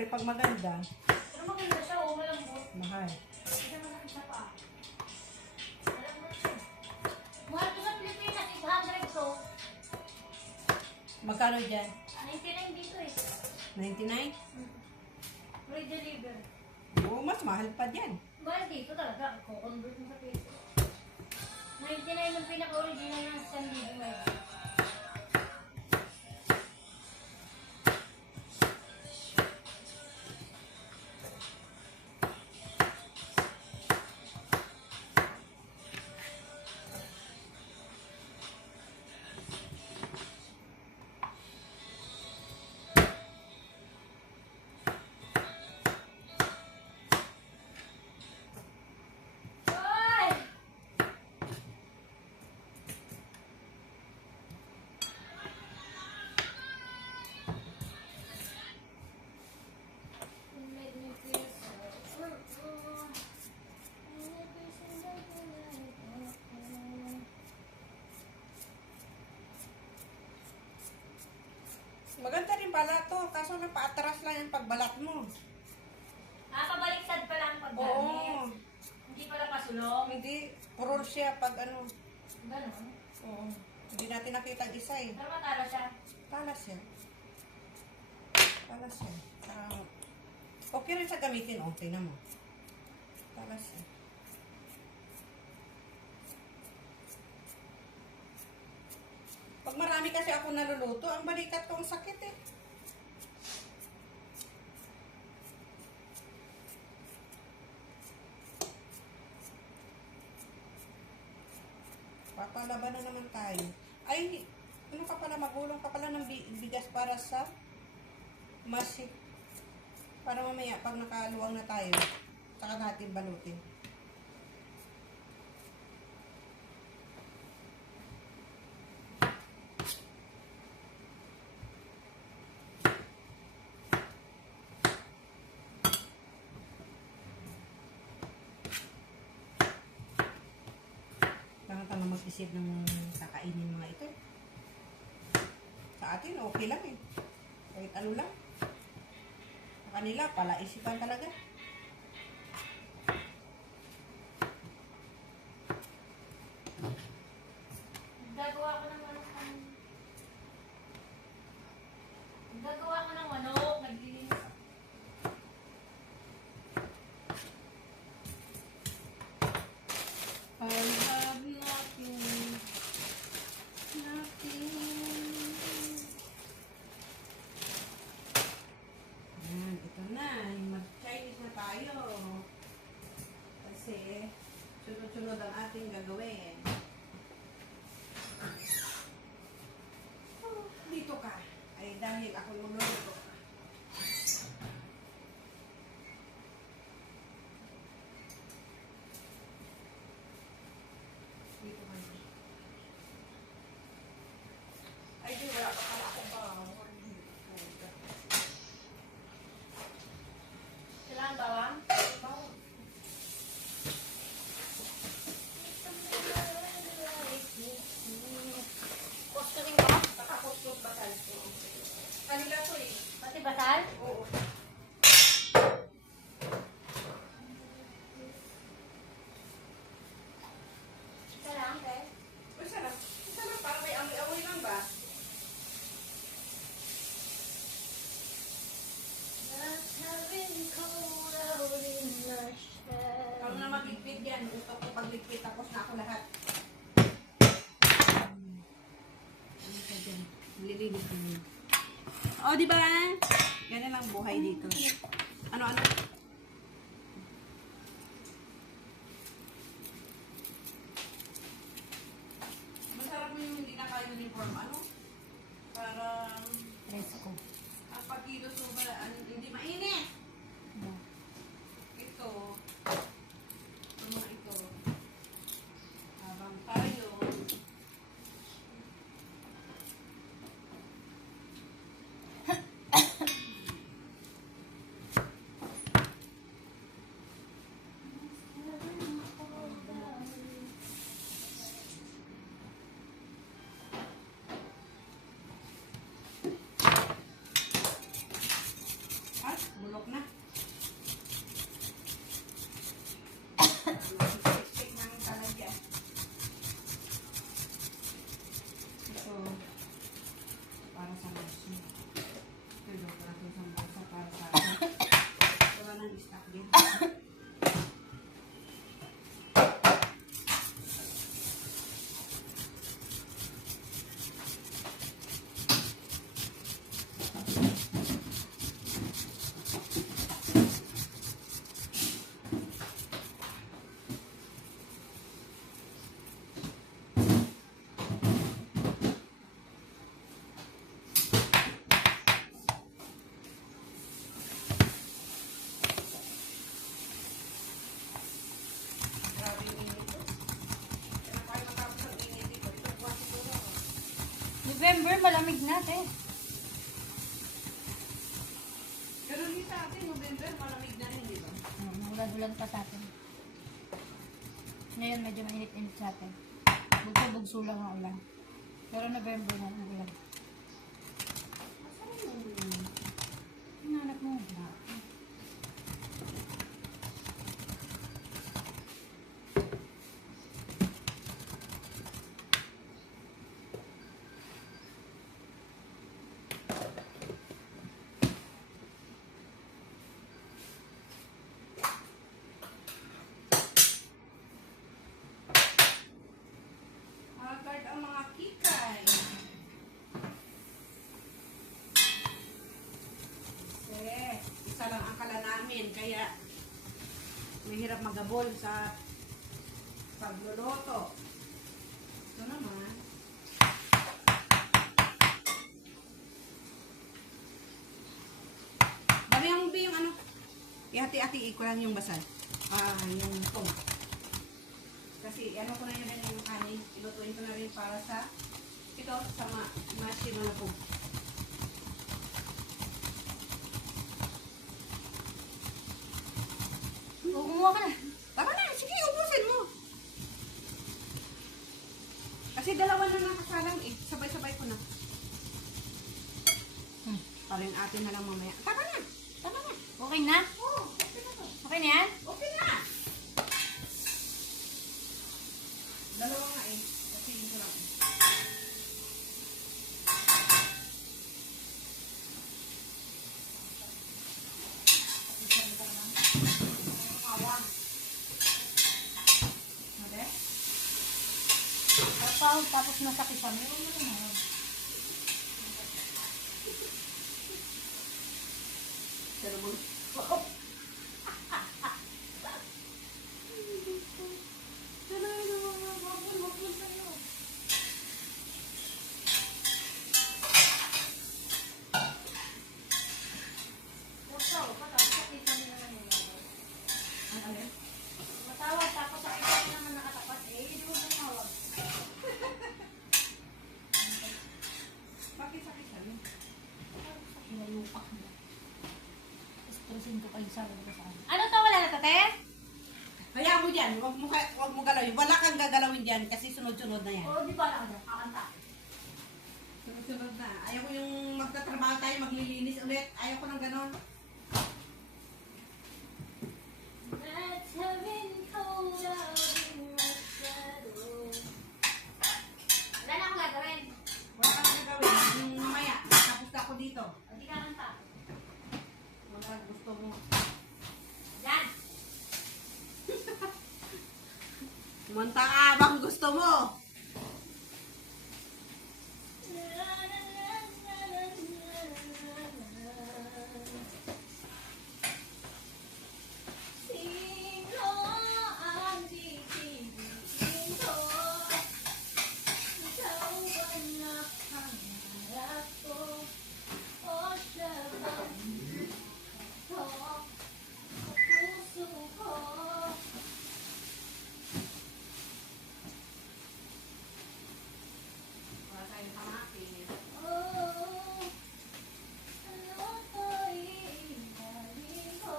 Siyempre, pag maganda, Pero maganda siya, oh, malambot. mahal. Hindi naman ang isa pa. Malambot siya. Mahal ko sa Pilipinas, 800 to. Magkano dyan? 99 dito eh. 99? Free deliver. Oo, mas mahal pa dyan. Mahal dito talaga. Kukonvert mo sa peso. 99 yung pinaka-original ng San Diego eh. Ay! Maganda rin pala to, kaso napaatras lang yung pagbalat mo. Pabaliktad pa lang pag Oo. gamit. Hindi pala pasulong. Hindi, purol siya pag ano. Ganon. Oo. Hindi natin nakita ang isa eh. Pero matalo siya. Talas yan. Talas yan. Okay rin sa gamitin, okay na mo. Talas yan. Pag marami kasi ako naluluto, ang balikat ko ang sakit eh. Papalaban na naman tayo. Ay, ano ka pala, magulong ka pala ng bigas para sa masik. Para mamaya, pag nakaluwang na tayo, saka natin balutin. Tama mag-isip ng kakainin mga ito. Sa atin, okay lang eh. Kahit ano lang. Sa kanila, palaisipan talaga. Gagawa ko ng manok. Gagawa ko ng manok. Naglilinis ako. I have nothing. Nothing. Ayan, ito na. Mag-Chinese na tayo. Kasi, sunod-sunod ang ating gagawin. Oh, dito ka. Ay, dahil ako luluto ka. Dito ka na. Ay, di, wala pa pala akong bawang. Kailangan bawang? Bawang. Gusto rin ba? Nakapot-pot ba tayo? Kanila to eh. Pati basal? Oo. Isa lang, te. Uy, sarap. Sarap, parang may amoy-amoy lang ba? Parang na magligpit yan. Utok ko pagligpit, tapos na ako lahat. Ano ka dyan? Nililinis ko yun. O, di ba? Ganyan lang buhay dito. Ano? Masarap mo yung hindi naka-uniform. Ano? Parang Presko. ang pagkilos mo ba, hindi mainit. Ito, mga ito, habang tayo, Ito daw para sa basa para sa akin. Gawa ng stock din. Grabe yung init ko. Kaya tayo matapos ang init dito. Ito buwan siguro ako. November, malamig na, te. Pero hindi sa atin, November, malamig na rin, di ba? Ulan-ulan pa sa atin. Ngayon, medyo mainit-init sa atin. Bugso-bugso lang ang ulan. Pero November na ang ulan. Masarap yung... Hinahanap mo. Agad ang mga kikay. Kasi, isa lang ang kala namin, kaya mahirap magabol sa pagluluto. Ito naman. Dami yung ano, ihati-hati ko lang yung basal. Yung tong. Kasi ano ko na yun rin yung kanin, ilutuin ko na rin para sa ito, sa mashi malapog. Kumuha ka na. Tama na, sige, ubusin mo. Kasi dalawa na nakasalang eh, sabay-sabay ko na. Parin atin na lang mamaya. Tama na, tama na. Okay na? Oo, okay na to. Okay na yan? Okay na. Dalawa nga eh, kasi ito lang. Awang. Mali? Tapos nasakipan. Meron mo naman. Pero mo. Matawag tapos sa ikaw naman nakatapat. Hindi mo tumawag. Bakit sakit sabi? Inalupak mo. Estresin ko kayo sa akin. Ano to? Wala na to, te? Kaya mo dyan, wag mo galawin. Wala kang gagalawin dyan kasi sunod-sunod na yan. Oo, di ba lang? Kakanta. Sunod-sunod na. Ayaw ko yung magtatrabaho tayo, maglilinis ulit. Ayaw ko ng ganon. Let's have been cold out in my shadow. Wala na akong gagawin. Wala kang gagawin. Yung mamaya, tapos na ako dito. Hindi kakanta. Wala gusto mo. Yan. Manta abang gusto mo. Sino ang titigiin ko? Ikaw ba na pangarap ko? O siya ba ito? Puso ko. Wala tayong kamatis. Oh, ano to iingaling ko?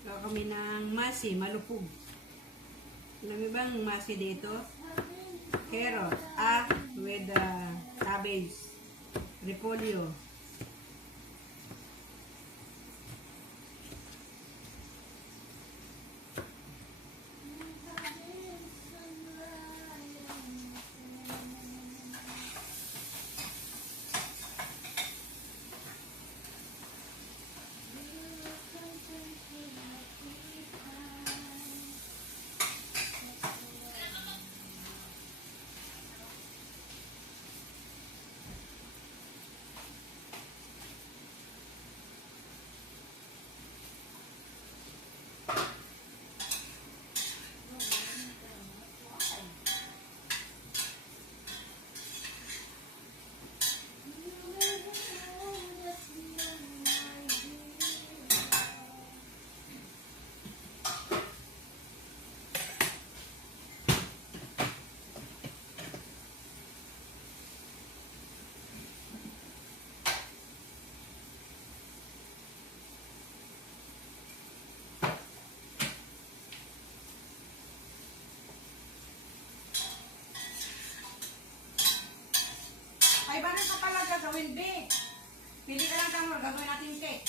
Gawa kami ng masi, malupog. Alam mo bang masi dito? Carrot. With cabbage. Repolyo. Ay, ba ka pala gagawin, Be? Pili ka lang tamo, gagawin natin cake.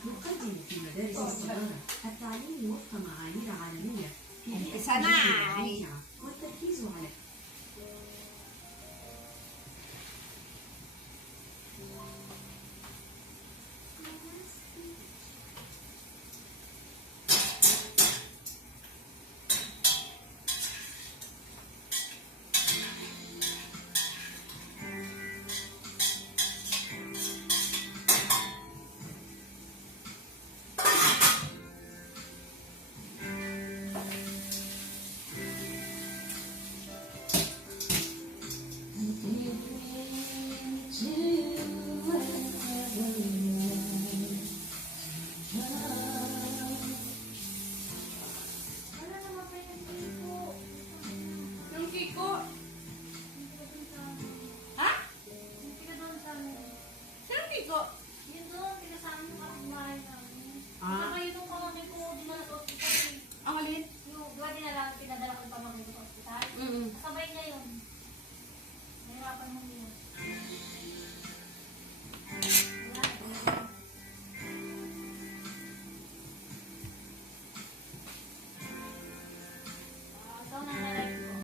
نقدم في مدارس الصغار التعليم وفق معايير عالمية في Isa na! الجامعة